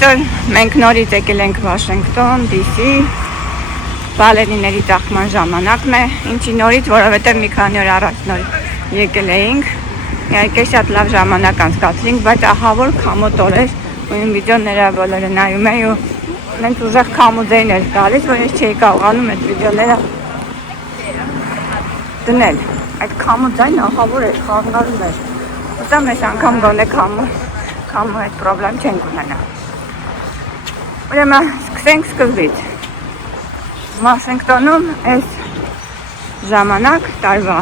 Այսօր մենք նորից եկել ենք Վաշինգտոն, DC, բալերիների ծաղկման ժամանակն է, ինչի նորից, որովհետև մի քանի օր առաջ նոր եկել էինք, իհարկե շատ լավ ժամանակ անցկացրինք, բայց ահա որ քամոտ օր էր, ու իմ վիդեոները բոլորը նայում էի ու մենք ուժեղ քամուձայն էր գալիս, որ ես չէի կարողանում այդ վիդեոները դնել, այդ քամուձայն ահա որ էր, խանգարում էր, ուզում ես անգամ գոնե քամու այդ պրոբլեմ չենք ունենա։ Ուրեմն սկսենք սկզբից։ Վաշինգտոնում այս ժամանակ տարվա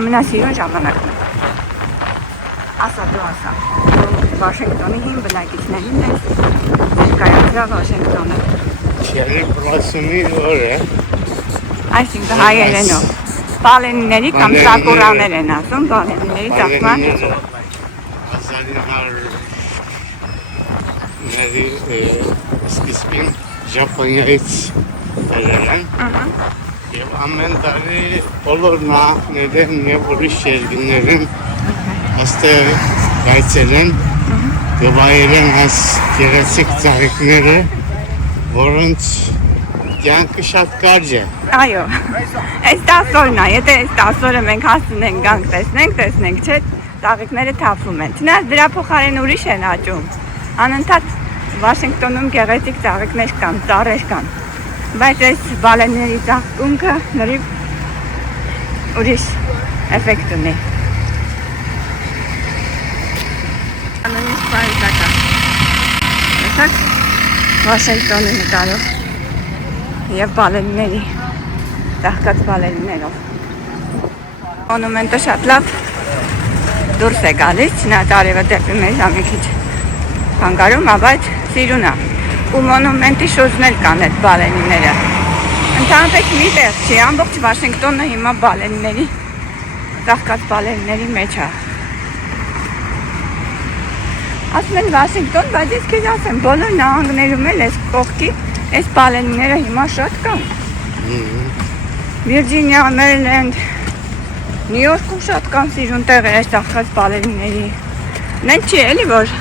ամենասիրուն ժամանակն է։ Ասա դու ասա։ Վաշինգտոնի հին բնակիչներին ես ներկայացրա Վաշինգտոնը։ Չերի պրասումի օր է։ Այսինքն հայերենով։ Բալերիների կամ սակուրաներ են ասում, բալերիների ծաղկման։ Սկիզբին Ժապոնիայից բերել են և ամեն տարի բոլոր նահանգներն և ուրիշ երկրներն այստեղ կայցելեն և այրեն այս գեղեցիկ ծաղիկները, որոնց կյանքը շատ կարճ է։ Այո, այս 10 օրն է, եթե այս 10 օրը մենք հասցնենք գանք տեսնենք, չէ, ծաղիկները թափվում են։ Չնայած դրա փոխարեն ուրիշ են աճում։ Անընդհատ Վաշինգտոնում գեղեցիկ ծաղիկներ կան, ծառեր կան, բայց այս բալերիների ծաղկունքը լրիվ ուրիշ էֆեկտ ունի։ Նույնիսկ պարիտակա։ Տեսակ Վաշինգտոնի նկարով և բալերիների, ծաղկած բալերիներով։ Մոնումենտը շատ լավ դուրս է գալիս, չնայած արևը դեպի մեզ մի քիչ խանգարում, բայց սիրուն է։ Ու մոնումենտի շուրջն էլ կան այդ բալերիները։ Ընդհանրապես մի տեղ չի, ամբողջ Վաշինգտոնը հիմա բալերիների, ծաղկած բալերիների մեջ է։ Ասում են Վաշինգտոն, բայց ես քեզ ասեմ, բոլոր նահանգներում էլ այս կողքի այս բալերիները հիմա շատ կան։ Վիրջինիա, Մերիլենդ, Նյու Յորքում շատ կան սիրուն տեղեր այս ծաղկած բալերիների։ Նենց չի էլի, որ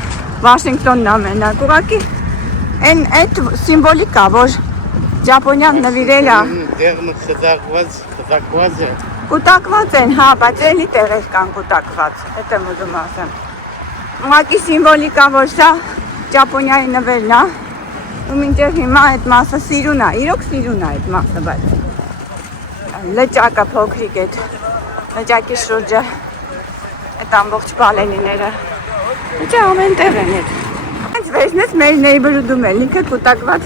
Վաշինգտոնն ամենակ, ուղղակի այդ սիմվոլիկա, որ Ճապոնիան նվիրել է։ Տեղը կուտակված է։ Կուտակված են, հա, բայց էլի տեղեր կան կուտակված, հետ եմ ուզում ասեմ։ Ուղղակի սիմվոլիկա, որ սա Ճապոնիայի նվերն է, ու մինչև հիմա այդ մասը սիրուն է, իրոք սիրուն է այդ մասը, բայց լճակը փոքրիկ այդ լճակի շուրջը, այդ ամբողջ բալերիները, չէ ամեն տեղ են այդ։ Հենց վերցնես մեր նեյբրհուդում էլ ինքը կուտակված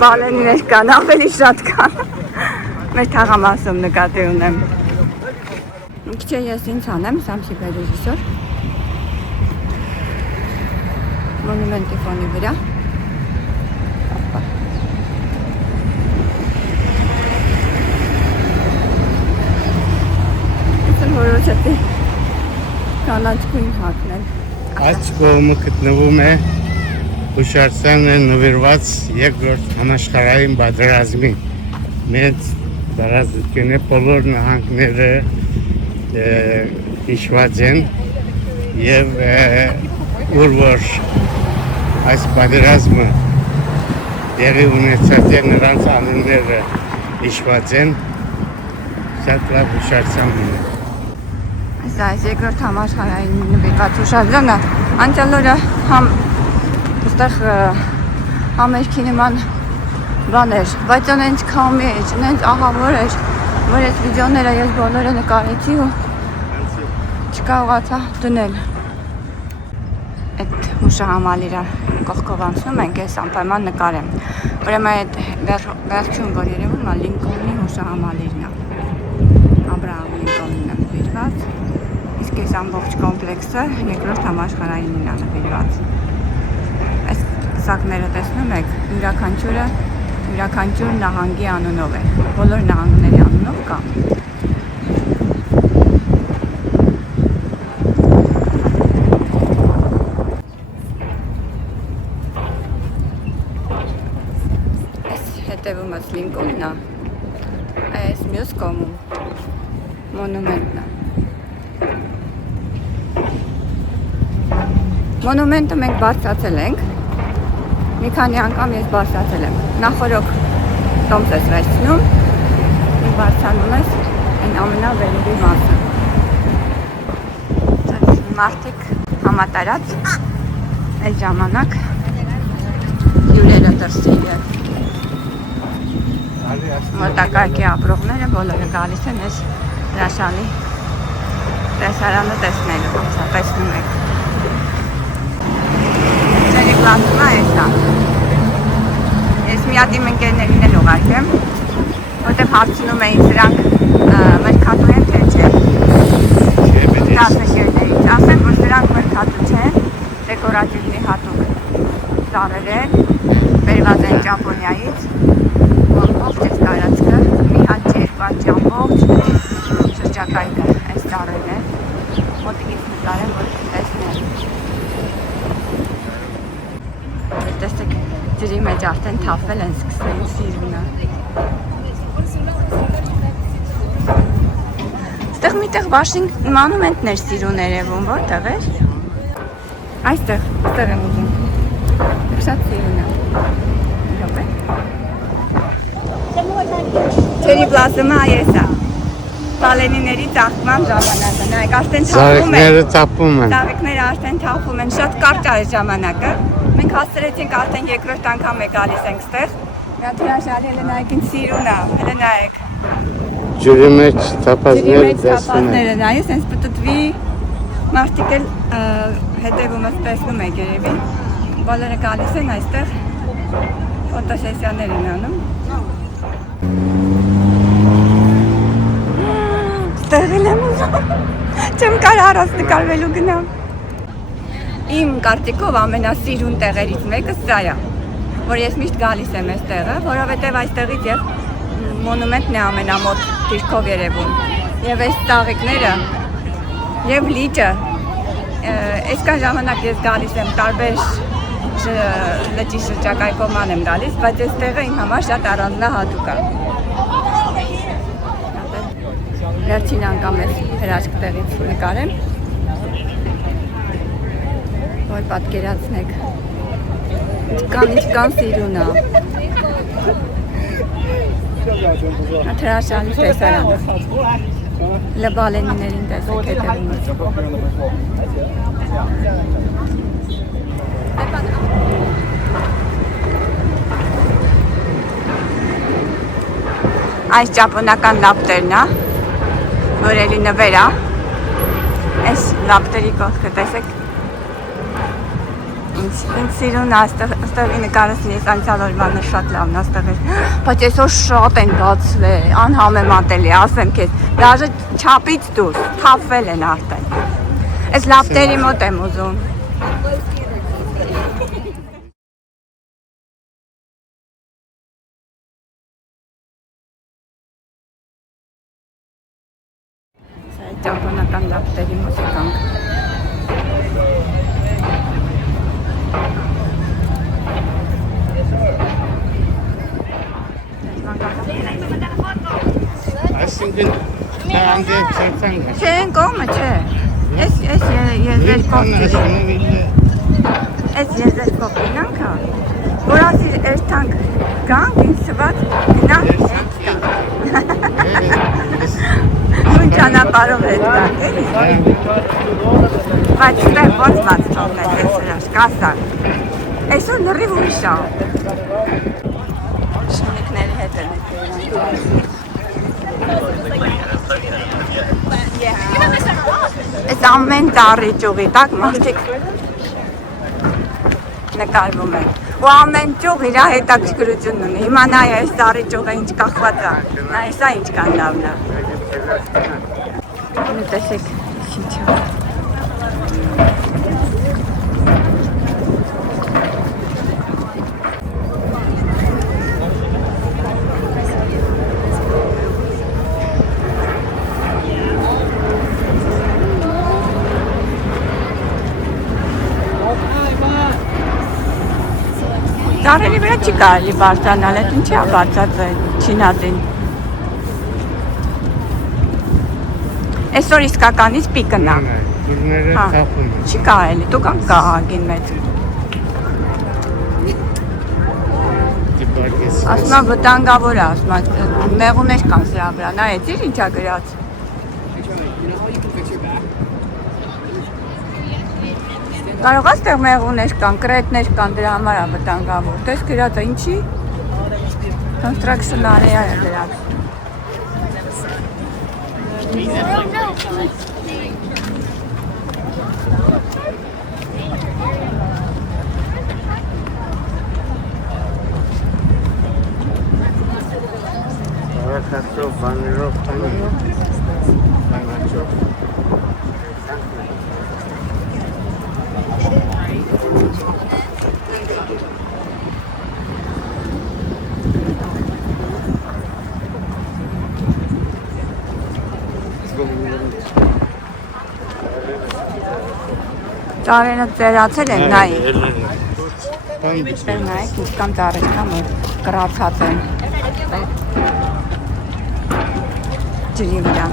բալերիներ կան, ավելի շատ կան։ Մեր թաղամասում նկատի ունեմ։ Մի քիչ ես ինձ անեմ, Սամսիպ է ռեժիսոր։ Մոնումենտի ֆոնի վրա։ Այսօր որոշեցի կանաչ գույն հագնել։ Այս կողմը գտնվում է հուշարձանը նվիրված երկրորդ համաշխարհային պատերազմին։ Մեծ տարածքն է, բոլոր նահանգները հիշված են և ուր որ այս պատերազմը տեղի ունեցած է, նրանց անունները հիշված են, շատ լավ հուշարձան ունի։ Այս երկրորդ համաշխարհային նվիրված հուշարձանը անցյալ օրը այստեղ համերգի նման բան էր, բայց անենց քամի էր, անենց ահավոր էր, որ այս վիդեոները ես բոլորը նկարեցի ու չկարողացա դնել։ Այդ հուշահամալիրը կողքով անցնում ենք, ես անպայման նկարեմ։ Ուրեմն այդ վերջում, որ երևում է, Լինկոլնի հուշահամալիրն է, Աբրահամ Լինկոլնին է նվիրված, իսկ այս ամբողջ կոմպլեքսը երկրորդ համաշխարհայինին է նվիրված։ Այս սակները տեսնում եք, յուրաքանչյուր նահանգի անունով է, բոլոր նահանգների անունով կա։ Հետևումս Լինկոլնն է, այս մյուս կողմում մոնումենտն է։ Մոնումենտը մենք բարձրացել ենք։ Մի քանի անգամ ես բարձրացել եմ։ Նախորդ տոմս ես վերցնում, ու բարձրանում ես այն ամենավերևի մասը։ Մարդիկ համատարած այս ժամանակ հյուրերը դրսին են։ Մոտակայքի ապրողները բոլորը գալիս են այս հրաշալի տեսարանը տեսնելու, ոնց է տեսնում եք։ Ձերի պլատումը այս է։ Ես մի հատ իմ ընկերներին էլ ուղարկեմ, որտեղ հարցնում էին սրանք մրգատու են թե չէ։ Ընկերներից ասեմ, որ սրանք մրգատու չեն, դեկորատիվ մի հատուկ ծառեր են, բերված են Ճապոնիայից, ողջ այս տարածքը, մի հատ երկու հատ ամբողջ շրջակայքը այս ծառերն են, մոտիկից նկարեմ, որ տեսնեմ։ Տեսեք, ջրի մեջ արդեն թափվել են սկսել սիրունը։ Այստեղ միտեղ Վաշինգտոն մոնումենտներ սիրուն երևում, որտեղ էր։ Այստեղ եմ ուզում։ Շատ սիրուն է։ Ահա։ Ջերի պլազմա այս է։ Բալենիների ծաղկման ժամանակը։ Նայեք, արդեն թափվում են։ Ծաղիկները ծափվում են։ Ծաղիկները արդեն թափվում են, շատ կարճ է այս ժամանակը։ Մենք հասցրեցինք արդեն երկրորդ անգամ է գալիս ենք ստեղ։ Դա հրաշալի է, նայեք ինչ սիրուն է, հələ նայեք։ Ջրի մեջ թափածները տեսնում են։ Նայես, հենց պտտվի մարդիկ էլ հետևումս տեսնում եք երևի։ Բոլորը գալիս են այստեղ ֆոտոսեսիաներ են անում։ Ստեղել եմ ուզում, չեմ կար առած նկարվելու գնամ։ Իմ կարծիքով ամենասիրուն տեղերից մեկը սա է, որ ես միշտ գալիս եմ այս տեղը, որովհետև այստեղից ես մոնումենտն է ամենամոտ դիրքով երևում։ Եվ այս ծաղիկները, և լիճը, այսքան ժամանակ ես գալիս եմ տարբեր լճի շրջակայքովման եմ գալիս, բայց այս տեղը իմ համար շատ առանձնահատուկ է։ Վերջին անգամ ես հրաշք տեղից նկարեմ, որ պատկերացնեք ինչքան սիրուն է։ Հրաշալի տեսարանը։ Լբալենիներին տեսեք հետևումս։ Այս ճապոնական լապտերն է, որ էլի նվեր է, այս լապտերի կողքը տեսեք, ինձ սիրուն է, աստեղի նկարսին ես անցյալ օրվանը շատ լավն աստեղից, բայց այսօր շատ են բացվել, անհամեմատելի, ասեմ կեզ, դաժը չապից դուր, թափվել են արդեն, այս լապտերի մոտ եմ ուզում։ Ճապոնական լապտերի մոտ եկանք։ Այսինքն հանդեպ չեն Չէ, են կողմը չէ։ Այս եզերքով գնանք, որ ասի երթանք գանք, ինձ թվաց գնանք Նույն ճանապարհով հետ գանք, էլի։ Բայց ստեղ ոնց բաց թողնել ես հրաշք, ասակ։ Այսօր լրիվ ուրիշ է։ Շնիկների հետ են Այս ամեն ծառի ճյուղի տակ մարդիկ նկարվում են։ Ու ամեն ճյուղ իր հետաքրքրություն ունի։ Հիմա նայ այս ծառի ճյուղը ինչ կախված է։ Նայ սա ինչքան լավն է։ Ու տեսեք ինչ է։ Ծառերի վրա չի կարելի բարձրանալ, այդ ինչի է բարձրացել չինածին։ Այսօր իսկականից պիկն է։ ջուրները Հա, թափում են։ չի կարելի, դու կան կաղագին մեջ։ Դիպակես։ Ասմա վտանգավոր է, ասմա մեղուներ կան սրա վրա, նայեցիր ինչա գրած։ Կարող ես տեղ մեղուներ կան, կրետներ կան, դրա համար է վտանգավոր։ Տես գրած է, ինչի։ Construction area է գրած։ Հավաքածով բաներով տանում։ Բանաչով։ Ծառերը ծերացել են, նայի։ Բան Դեր նայեք, ինչքան ծառեր կան, որ կրացած են։ Ջրի վրա։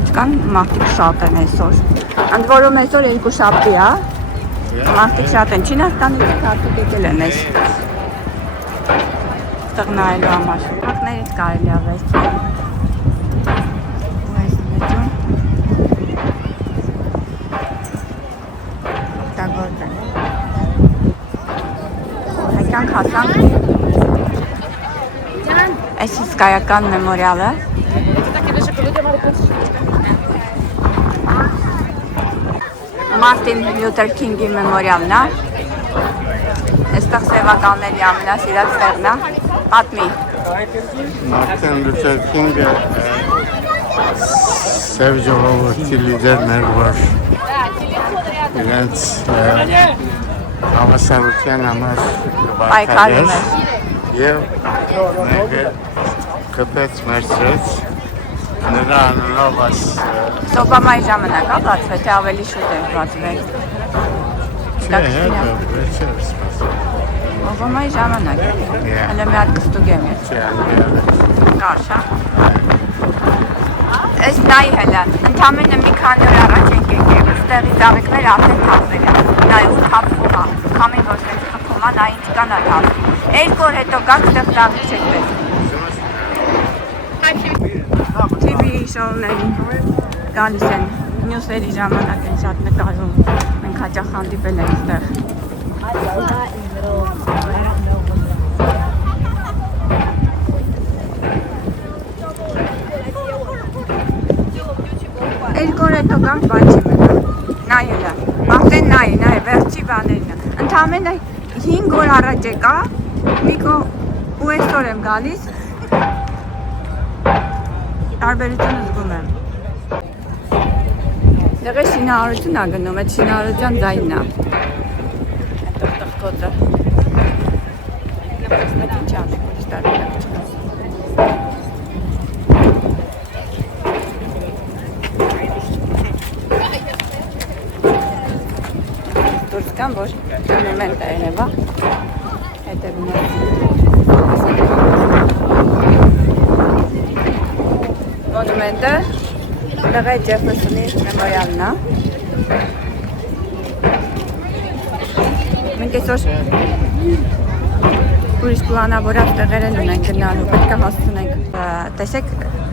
Ինչքան մարդիկ շատ են այսօր։ Ընդ որում այսօր երկուշաբթի է, մարդիկ շատ են։ Չինաստանից մարդիկ եկել են այս տղնայելու համար։ Հակներից կարելի է վերցնել։ Ու այս մեջում տագորդ են։ Հայկանք հասանք այս իսկայական մեմորիալը։ Մարտին Լյութեր Քինգի մեմորիալն է։ Այստեղ սևականների ամենասիրած տեղն է։ Պատմի։ Մարտին Լյութեր Քինգը սև ժողովրդի լիդերն էր, որ իրենց հավասարության համար Պայքարում էր։ Եվ մեկը կպեց մերցրեց նրա անունով այս Օբամայի ժամանակ է բացվել, թե ավելի շուտ է բացվել։ չէ, հետո վերջեր սպասել։ Օբամայի ժամանակ է։ Հələ մի հատ կստուգեմ է։ Չէ, անհետև։ Կարշ է։ Այս նայ հələ, ընդամենը մի քանի օր առաջ ենք եկել, ստեղի ծաղիկներ արդեն թափվել է։ Նայ ու թափվում է, քամին որ ստեղ թափվում է, նայ ինչքան է թափվում։ Երկու օր հետո գաք ստեղ ծաղիկ չեք տեսնում։ TV շոուներին գալիս են, նյուսերի ժամանակ են շատ նկարում, մենք հաճախ հանդիպել ենք ստեղ։ Երկու օր հետո գանք բան չի մնա, նայ հելը, արդեն նայ, վերջի բաներն է, ընդամենը 5 օր առաջ եկա, Նիկո ու այսօր եմ գալիս, տարբերությունը զգում եմ։ Դեղ է շինարարություն է գնում, այդ շինարարության ձայնն է։ Այդտեղ տղկոցը։ Այդ ինչ անեք, ուրիշ տարբերություն է։ Դուրս կան, որ մոմենտ է երևա, հետևում է։ Մոնումենտը Լղայ Ջեֆերսոնի մեմորիալն է։ Մենք այսօր ուրիշ պլանավորած տեղեր ունենք գնալու, պետք է հասցնենք։ Տեսեք,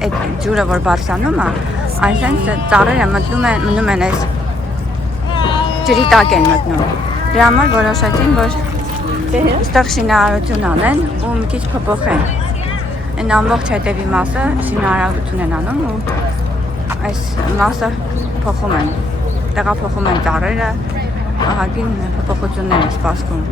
այդ ջուրը, որ բարձրանում է, այսինքն ծառերը մնում են այս ջրի տակ են մտնում։ Դրա համար որոշեցին, որ այստեղ շինարարություն անեն ու մի քիչ փոփոխեն։ Այն ամբողջ հետևի մասը շինարարություն են անում ու այս մասը փոխում են, տեղափոխում են ծառերը, ահագին փոփոխություններ են սպասվում։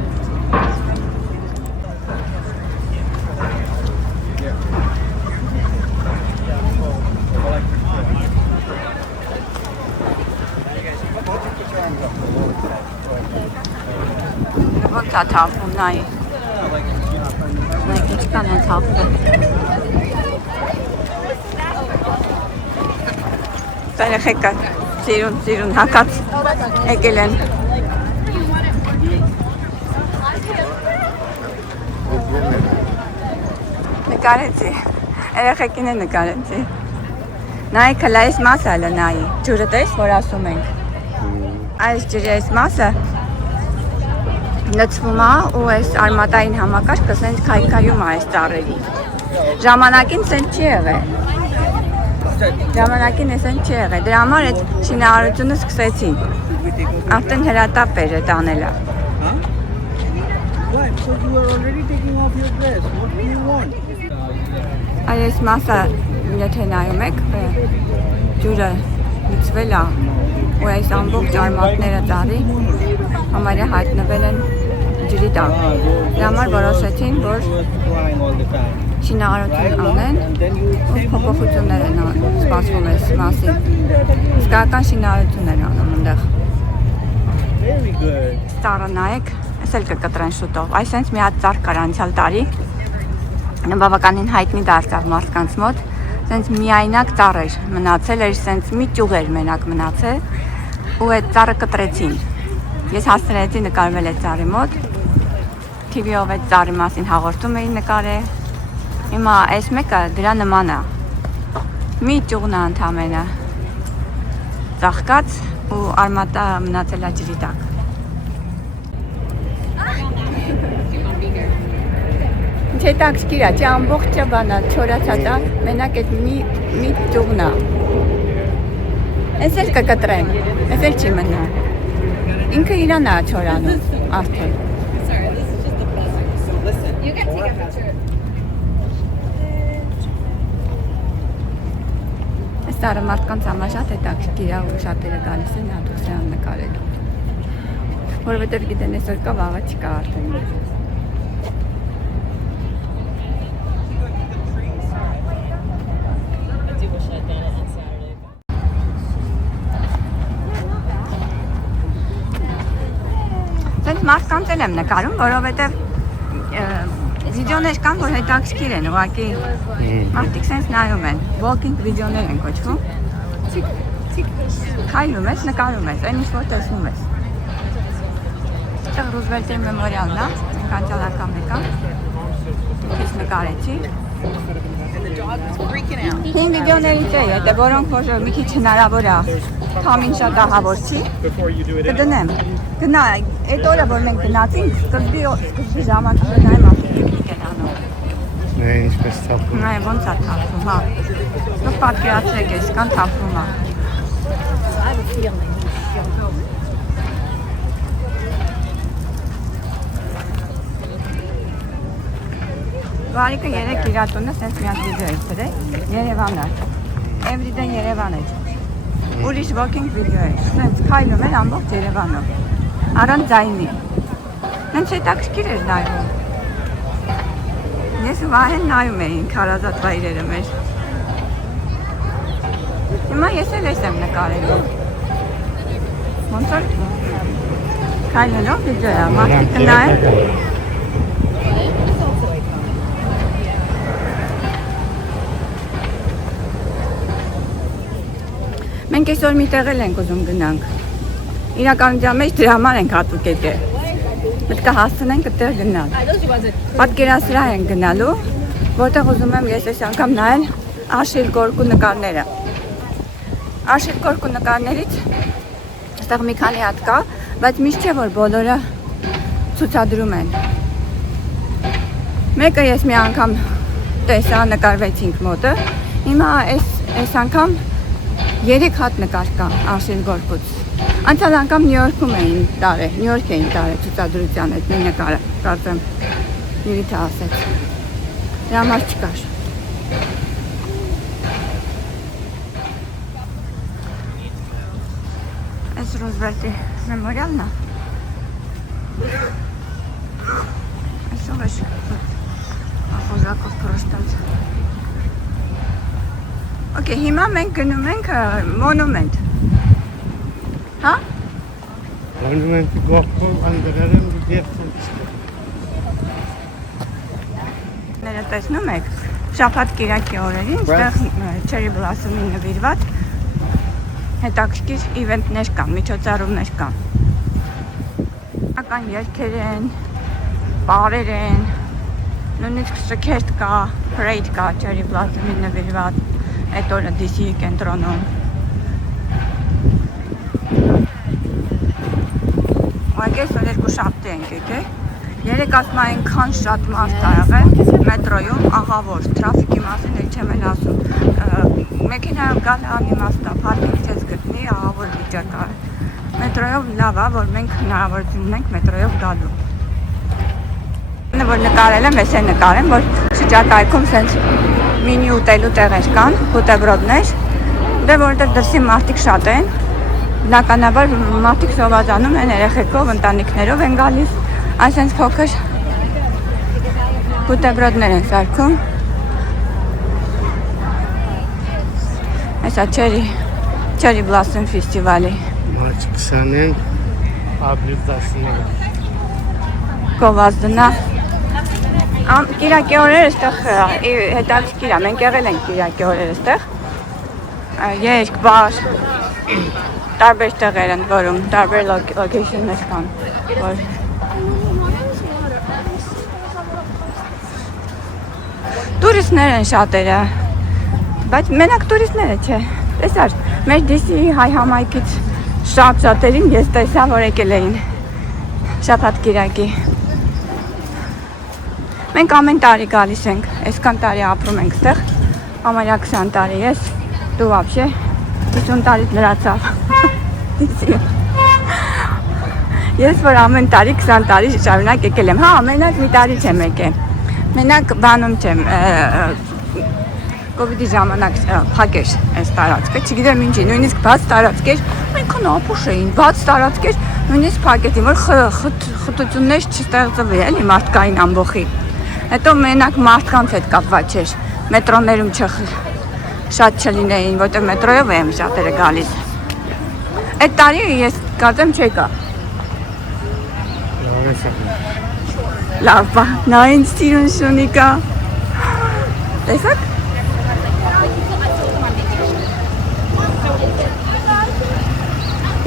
Ոնց է թափվում, նայ։ Նայ, ինչքան են թափվում։ Երեխեքը ծիրուն հակած եկել են։ նկարեցի։ Երեխեքին է նկարեցի։ Նայ քլայս մասը լա նայ։ Ջուրը տես որ ասում ենք։ Այս ջրի այս մասը լցվում է ու այս արմատային համակարգը սենց քայքայում է այս ծառերի։ Ժամանակին սենց չի եղել։ Ժամանակին էսեն չի եղել, դրա համար այդ շինարարությունը սկսեցին, արդեն հրատապ էր այդ անելը։ Այս մասը, եթե նայում եք, ջուրը լուծվել է ու այս ամբողջ արմատները ծառի համարյա հայտնվել են ջրի տակ։ Դրա համար որոշեցին, որ շինարարություն անեն ու փոփոխություններ են սպասվում այս մասին։ Իսկական շինարարություն են անում այնտեղ։ Ծառը նայեք, այս էլ կկտրեն շուտով։ Այսինքն մի հատ ծառ կար անցյալ տարի, բավականին հայտնի դարձավ մարդկանց մոտ, սենց միայնակ ծառ էր մնացել, էր սենց մի ճյուղ էր մենակ մնացել ու այդ ծառը կտրեցին։ Ես հասցրեցի նկարվել այդ ծառի մոտ, TV-ով այդ ծառի մասին հաղորդում էին նկարել։ Հիմա այս մեկը դրա նման է։ Մի ճյուղն է ընդամենը ծաղկած ու արմատը մնացել է ջրի տակ։ Ինչ հետաքրքիր է, չէ ամբողջը բանա չորացած է, մենակ այդ մի ճյուղն է։ Էս էլ կկտրեն, էս էլ չի մնա։ Ինքը իրան է չորանում արդեն։ Սարը մարդկանց համար շատ հետաքրքիր է ու շատերը գալիս են հատուկ սրան նկարելու։ Որովհետև գիտեն այսօր կա, վաղը չկա արդեն։ Սենց մարդկանց էլ եմ նկարում, որովհետև վիդեոներ կան, որ հետաքրքիր են, ուղղակի մարդիկ սենց նայում են, walking վիդեոներ են կոչվում։ Քայլում ես, նկարում ես, այն ինչ որ տեսնում ես։ Այդտեղ Ռուզվելտի մեմորիալն է, մենք անցյալ անգամ եկանք, քիչ նկարեցի։ Հին վիդեոներից է, եթե որոնք որ մի քիչ հնարավոր է, քամին շատ ահավոր չի, կդնեմ։ Գնա, այդ օրը, որ մենք գնացինք, սկզբի ժամանակ նայեմ արդյունք են անում։ Նայ ինչպես թափվում։ Նայ ոնց է թափվում, հա։ Դուք պատկերացրեք, այսքան թափվում է։ Վարիկը երեք իրատունը սենց մի հատ վիդեո էր դրել, Երևանը, Everyday Երևան էր։ Ուրիշ walking վիդեո էր, սենց քայլում էր ամբողջ Երևանում, առանց ձայնի։ Հենց հետաքրքիր էր նայվում։ Ես ու Վահեն նայում էինք հարազատ վայրերը մեր։ Հիմա ես էլ ես եմ նկարելու։ Ոնց որ քայլելով վիդեո է, մարդիկ նայեն։ Մենք այսօր մի տեղ ենք ուզում գնանք։ Իրականության մեջ դրա համար ենք հատուկ եկել։ Պետք է հասցնենք այդտեղ գնալ։ Պատկերասրահ ենք գնալու, որտեղ ուզում եմ ես այս անգամ նայել Աշիլ Գորկու նկարները։ Աշիլ Գորկու նկարներից այստեղ մի քանի հատ կա, բայց միշտ չէ որ բոլորը ցուցադրում են։ Մեկը ես մի անգամ տեսա, նկարվեցինք մոտը։ Հիմա այս անգամ 3 հատ նկար կա Աշիլ Գորկուց։ Անցյալ անգամ Նյու Յորք էին տարել ցուցադրության այդ մի նկարը, կարծեմ Լիլիթը ասեց։ Դրա համար չկար։ Այս Ռուզվելտի մեմորիալն է։ Այսով է ախոզակով պրոշտած։ Okay, հիմա մենք գնում ենք մոնումենտ։ Հա? Մոնումենտի գողքով անդրարեն դերցեն չկա։ Ները տեսնում եք, շաբաթ կիրակի օրերին, այստեղ Cherry Blossom-ի նվիրված հետաքրքիր իվենտներ կան, միջոցառումներ կան։ Ական երգեր են, բարեր են, Նույնիսկ շքերթ կա, parade կա Cherry Blossom-ին նվիրված այդ օրը DC-ի կենտրոնում։ Ուղղակի այսօր երկու շաբթի ենք եկել։ Երեք ասում այնքան շատ մարդ ա եղել մետրոյում, ահավոր, թրաֆիկի մասին էլ չեմ էլ ասում։ Մեքենայով գալը անիմաստ ա, փարքինգ չես գտնի, ահավոր վիճակ ա։ Մետրոյով լավ ա, որ մենք հնարավորություն ունենք մետրոյով գալու։ Որ նկարել եմ, ես էլ նկարեմ, որ շրջակայքում սենց մինի ուտելու տեղեր կան, բուտեբրոդներ, դե որտեղ դրսի մարդիկ շատ են, բնականաբար մարդիկ սովածանում են երեխեքով, ընտանիքներով են գալիս, այսենց փոքր բուտեբրոդներ են սարքում։ Այսա Cherry Blossom ֆեստիվալի։ Մարտ 20-ին, ապրիլ 19-ը։ Գովազդնա։ Կիրակի օրեր այստեղ հետաքրքիր ա, մենք եղել ենք կիրակի օրեր այստեղ։ Երգ, բար, տարբեր տեղեր են որում, տարբեր լոքեյշններ կան, որ տուրիստներ են շատերը, բայց մենակ տուրիստները չէ, տեսար, մեր DC-ի հայ համայնքից շատերին ես տեսա, որ եկել էին շաբաթ կիրակի։ Մենք ամեն տարի գալիս ենք, այսքան տարի ապրում ենք ստեղ, համարյա 20 տարի ես, դու вообще 50 տարիդ լրացավ։ Ես որ ամեն տարի 20 տարի շարունակ եկել եմ, հա, մենակ մի տարի չեմ եկել, մենակ բանում չեմ, կովիդի ժամանակ փակ էր այս տարածքը, չգիտեմ ինչի, նույնիսկ բաց տարածք էր, այնքան ապուշ էին, բաց տարածք էր, նույնիսկ փակ էր, որ խտություններ չստեղծվի, էլի մարդկային ամբոխի։ Հետո մենակ մարդկանց հետ կապված չէր, մետրոներում շատ չլինեին, որտեղ մետրոյով եմ շատերը գալիս։ Այդ տարի ես կարծեմ չեկա։ Լավ բա, նա ինձ սիրուն շունիկա։ Տեսակ։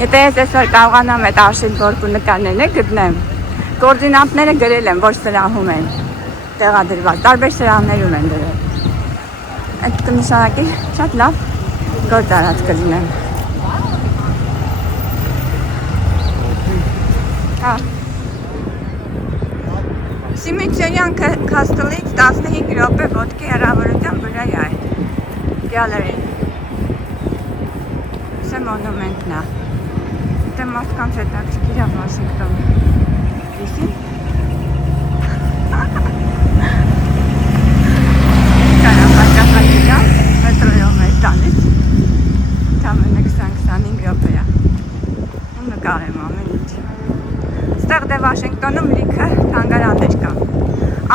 Եթե ես այսօր կարողանամ այդ Արշին Գորկու նկարներն գտնեմ, կոորդինատները գրել եմ, որ սրահում են տեղադրված, տարբեր սրահներում են դրել։ Այդ կնշանակի շատ լավ գործարած կլինեն։ Հա։ Սիմիցերյան Քաստլից 15 րոպե ոտքի հեռավորության վրա է այդ գալերին։ Սա մոնումենտն է։ Դե մարդկանց հետաքրքիր է Վաշինգտոնը։ Իսկ մետրոյով մեր տանից կամենը 20-25 րոպե է ու նկարեմ ամեն ինչ։ Ստեղ դե Վաշինգտոնում լիքը թանգարաններ կան,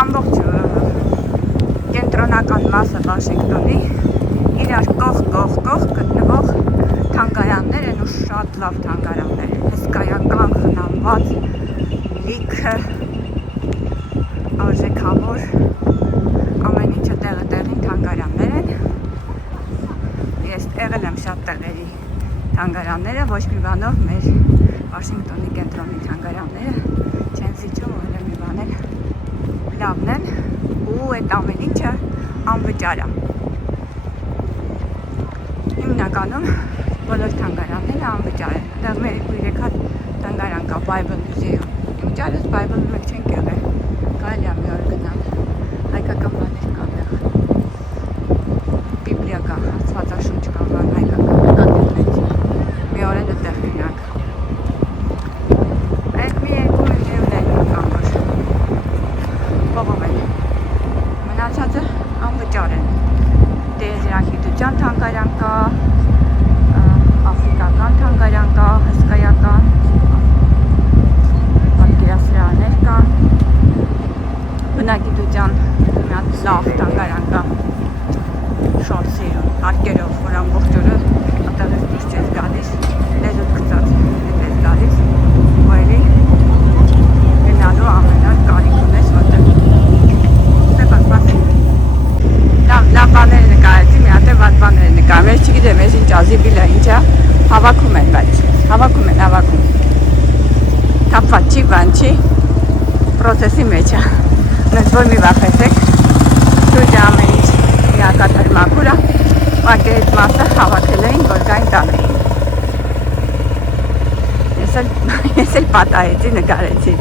ամբողջ կենտրոնական մասը Վաշինգտոնի իրար կողք գտնվող թանգարաններ են ու շատ լավ թանգարաններ են, հսկայական, խնամված, լիքը արժեքավոր, ամեն ինչը տեղին թանգարաններ են։ Ես եղել եմ շատ տեղերի թանգարանները, ոչ մի բանով մեր Վաշինգտոնի կենտրոնի թանգարանները չեն զիջում, որը մի բաներ լավն են ու այդ ամեն ինչը անվճար է։ Հիմնականում բոլոր թանգարանները անվճար են։ Դեռ մեր 2-3 հատ թանգարան կա, Bible Museum։ Իմճարս Bible-ում մենք չենք եղել, կարելի է մի օր գնալ, հայկական բաներ կան դեղ։ Բիբլիա կա, Աստվածաշունչ կա, հայկական նկատիվներից, մի օր էլ դեղ գնանք։ Այդ մի երկու միլիոններ կան, որ փողով են, մնացածը անվճար են։ Տիեզերագիտության թանգարան կա, աֆրիկական թանգարան կա, հսկայական, պատկերասրահներ կան, բնագիտության մի հատ լավ թանգարան կա, շատ սիրուն, հարկերով, որ ամբողջ օրը այդտեղից դուրս չես գալիս, լեզուդ գծած ես գալիս, ու էլի գնալու ամենար կարիք ունես, որտեղ լավ բաներ նկարեցի, մի հատ վատ բաներ նկարում, ես չգիտեմ, ես ինչ ազիբիլ է, ինչա, հավաքում են, բայց հավաքում, թապված չի, բան չի, պրոցեսի մեջ է, Նենց որ մի վախեցեք, շուրջը ամեն ինչ միակատար մաքուր է, ուղղակի այդ մասը հավաքել էին, որ գային տանեին։ Ես էլ պատահեցի, նկարեցի։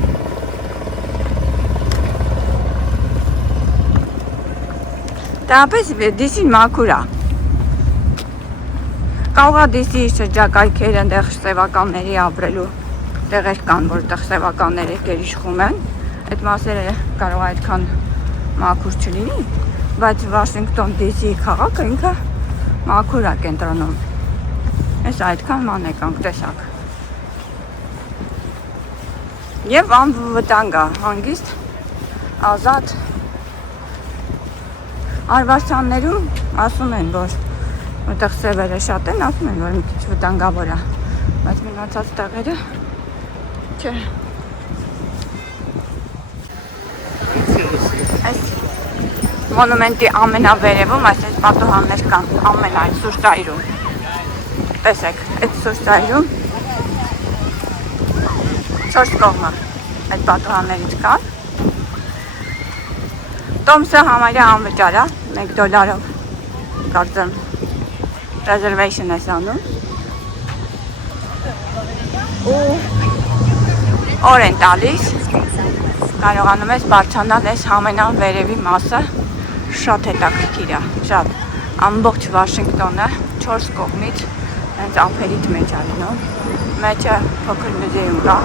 Դապես դիսին մաքուր է։ Կարող է դիսի շրջակայքեր ընդեղ սևականների ապրելու տեղեր կան, որտեղ սևականները գերիշխում են։ Այդ մասերը կարող է այդքան մաքուր չլինի, բայց Վաշինգտոն DC քաղաքը ինքը մաքուր է կենտրոնում։ Ես այդքան ման եկանք, տեսակ։ Եվ անվտանգ է, հանգիստ, ազատ։ Արվարձաններում ասում են, որ որտեղ սևերը շատ են, ասում են, որ մի քիչ վտանգավոր է, բայց մնացած տեղերը չէ։ Այս մոնումենտի ամենավերևում այս պատուհաններ կան, ամեն այդ սուր ծայրում։ Տեսեք, այդ սուր ծայրում 4 կողմը այդ պատուհաններից կան։ Տոմսը համարյա անվճար է, $1 կարծեմ reservation ես անում։ Ու օր են տալիս, կարողանում ես բարձրանալ այս ամենավերևի մասը, շատ հետաքրքիր է, շատ։ Ամբողջ Վաշինգտոնը 4 կողմից հենց ափերից մեջ է լինում, մեջը փոքր մուզեում կա։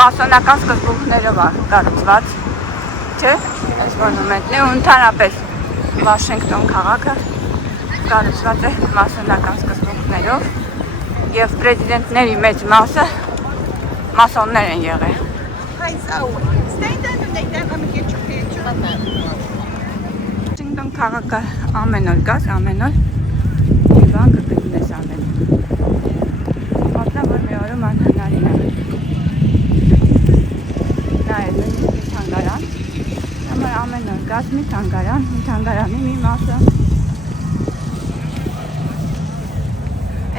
Մասոնական սկզբունքներով է կառուցված, չէ՞, այս մոնումենտն է, ու ընդհանրապես Վաշինգտոն քաղաքը կառուցված է մասոնական սկզբունքներով եւ պրեզիդենտների մեծ մասը մասոններ են եղել։ Hi Zoe, stay there and let them get your picture of them. Վաշինգտոն քաղաքը ամեն օր գաս, ամեն օր մի բան կգտնես ամեն։ Պատմեմ, որ մի օրում անհնարին է։ Նայել մի թանգարան, համար ամեն օր գաս մի թանգարանի մի մասը։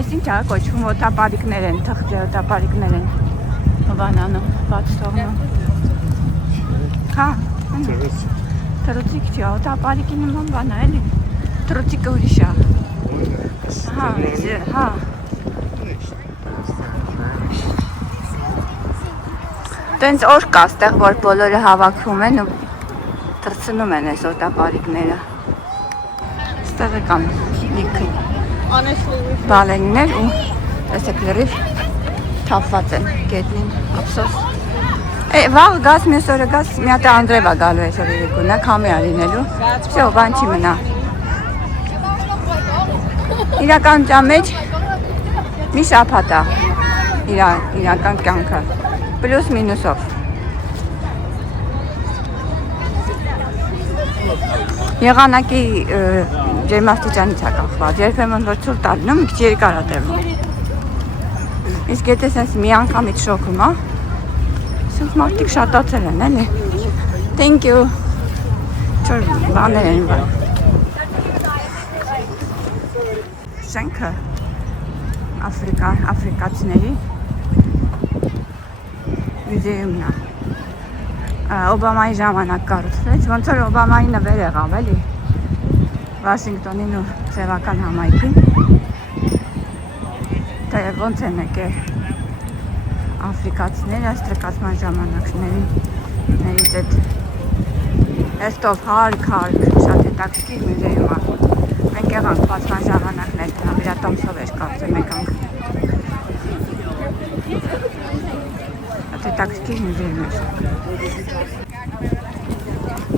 Այս ինչ է կոչվում, օտապարիկներ են, թղթի օտապարիկներ են բանանում, բաց թողնում։ Հա, թրուցիկ չի, օտապարիկի նման բան է, էլի, թրուցիկը ուրիշ է։ Հա։ Տենց օր կա ստեղ, որ բոլորը հավաքվում են ու թրցնում են այս օտապարիկները։ Ստեղը կան լիքը բալենիներ ու տեսեք լրիվ թափված են գետնին, ափսոս։ Վաղ գաս, մյուս օրը գաս, մի հատ Անդրեվա գալու է շորերիկունա, քամի է լինելու, վсё, բան չի մնա։ Իրական ճամեջ մի շաբաթ է, իրական կյանքը, պլյուս մինուսով։ Եղանակի ջերմաստիճանից է կախված, երբեմն որ ցուրտ է լինում, մի քիչ երկար է տևում։ Իսկ եթե սենց մի անգամից շոքում, սենց մարդիկ շատացել են, էլի։ Thank you։ Չոր բաներ են բան։ Շենքը աֆրիկացիների մուզեումն է։ Օբամայի ժամանակ կառուցվեց, ոնց որ Օբամայի նվեր եղավ, էլի։ Վաշինգտոնին ու սևական համայնքին։ Թե ոնց են եկել աֆրիկացիները ստրկացման ժամանակներից այդ հեստով հարկ, շատ հետաքրքիր մուզեում է։ Մենք եղանք բացման ժամանակներ, նվիրատոմսով էր կարծեմ եկանք։ Շատ հետաքրքիր մուզեում էր։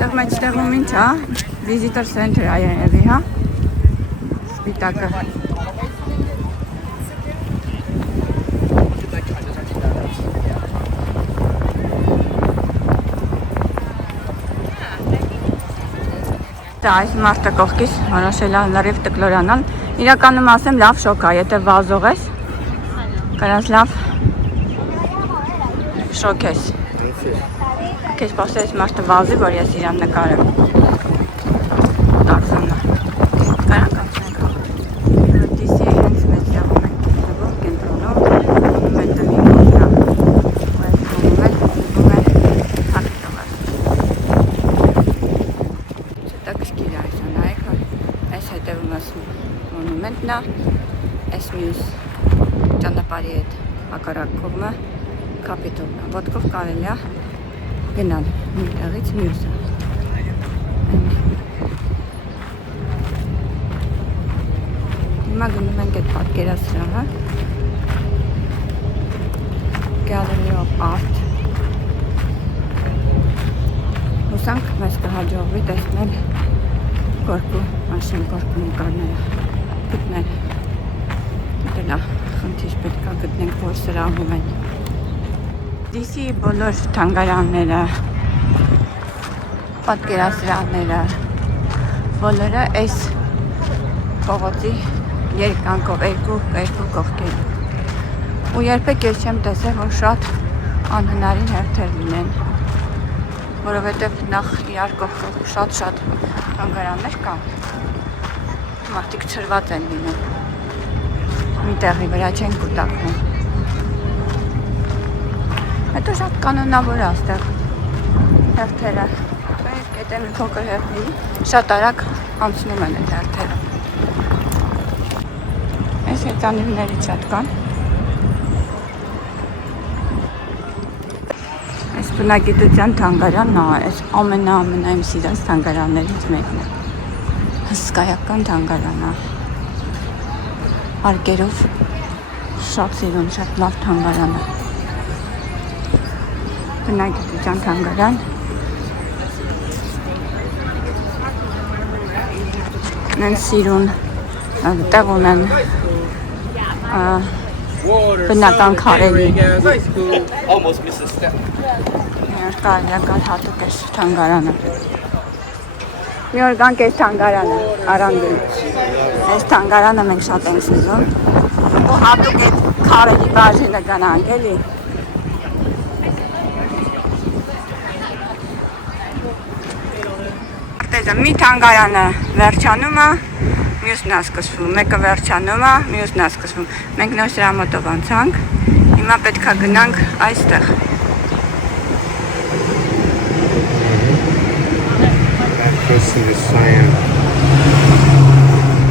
Տեղ մեջտեղում ինչ է, Visitor Center է երևի, հա, սպիտակը։ Այս մարդը կողքից որոշել է լրիվ տկլորանալ, իրականում ասեմ լավ շոկ է, եթե վազող ես, կարաս լավ շոկ ես, քեզ պասես մարդը վազի, որ ես իրան նկարեմ, տարսանա, կարանք անցնենք, դիսի հենց մեծ եղում ենք կենտրոնում, կենտրոնում, մետը մի մոտնա, ու այս մոնում է հակիտով է։ հետևում ես մոնումենտն է, այս մյուս ճանապարհի հետ հակառակ կողմը Կապիտոլն է, ոտքով կարելի է գնալ մի տեղից մյուսը։ Հիմա գնում ենք այդ պատկերասրահը Gallery of Art։ Հուսանք մեզ կհաջողվի տեսնել գորգու մաշին գորգու նկարները գտնել։ Դե խնդիր պետք է գտնենք, որ սրահում են։ DC բոլոր թանգարանները, պատկերասրահները, բոլորը այս փողոցի երկայնքով երկու կողքերում։ Ու երբեք ես չեմ տեսել, որ շատ անհնարին հերթեր լինեն, որովհետև նախ իրար կողքով շատ թանգարաններ կան, մարդիկ ցրված են լինում, մի տեղի վրա չեն կուտակվում։ Հետո շատ կանոնավոր է այստեղ հերթերը, գետե մի փոքր հերթերի, շատ արագ անցնում են այդ հերթերը։ Այս հեծանիվներից շատ կան։ Այս բնագիտության թանգարանն է, այս ամենաիմ սիրած թանգարաններից մեկն է։ Հսկայական թանգարան է։ Արկերով շատ սիրուն, շատ լավ թանգարան է։ Բնագիտության թանգարան։ Նեն սիրուն տեղ ունեն բնական քարերի։ Almost missed a step. Կարիական հատուկ է թանգարանը։ Մի օր գանք այս թանգարանը, Արանդին։ Այս թանգարանը մենք շատ ենք սիրում։ Ու հատուկ այդ քարերի բաժինը գնանք, էլի։ Մի թանգարանը վերջանում է, մյուսն է սկսվում, մեկը վերջանում է, մյուսն է սկսվում։ Մենք նոր սրա մոտով անցանք, հիմա պետք է գնանք այստեղ։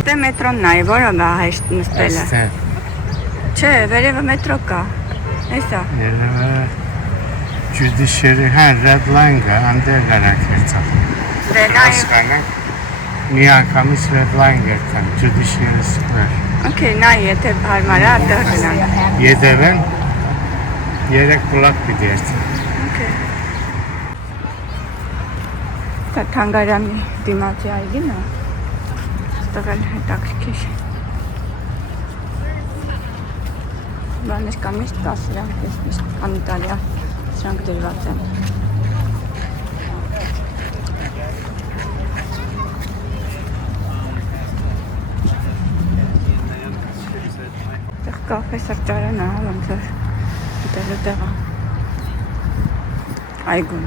Դե մետրոնն է, որը գա հեշտ նստելը։ Չէ, վերևը մետրո կա, էսա։ Judiciary Red Line կա, անդեր գարակ երցավ։ Դե նայ։ Մի անգամից Red Line գերքան, Judiciary Square։ Okay, նայ, եթե հարմար է, այդտեղ գնանք։ Եդևեն 3 բլոկ պիտի երցավ։ Okay։ Դա թանգարանի դիմացի այգին է։ Այստեղ էլ հետաքրքիր։ Բաներ կա, միշտ կա սրանք, միշտ կան Իտալիա, սրանք դրված են։ Այստեղ կաֆե սրճարան է, ոնց որ ուտելու տեղ է։ Այգուն։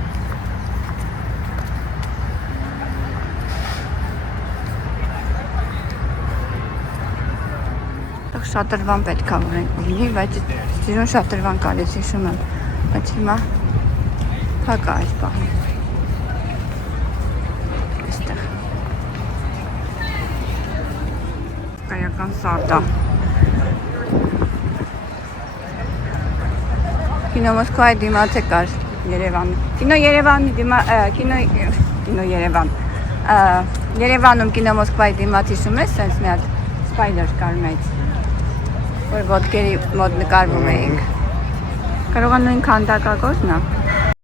Շատրվան պետք է որ ենք լինի, բայց սիրուն շատրվան կարից հիշում եմ, բայց հիմա փակ է այս պահին։ Այստեղ։ Կայական սարդա։ Կինո Մոսկվայի դիմաց է կար Երևանում։ Կինո Երևանի Կինո Երևան։ Երևանում Կինո Մոսկվայի դիմաց հիշում ես, սենց մի հատ սպայդեր կար մեծ, որ ոտքերի մոտ նկարվում էինք։ Կարող է նույն քանդակագործն է։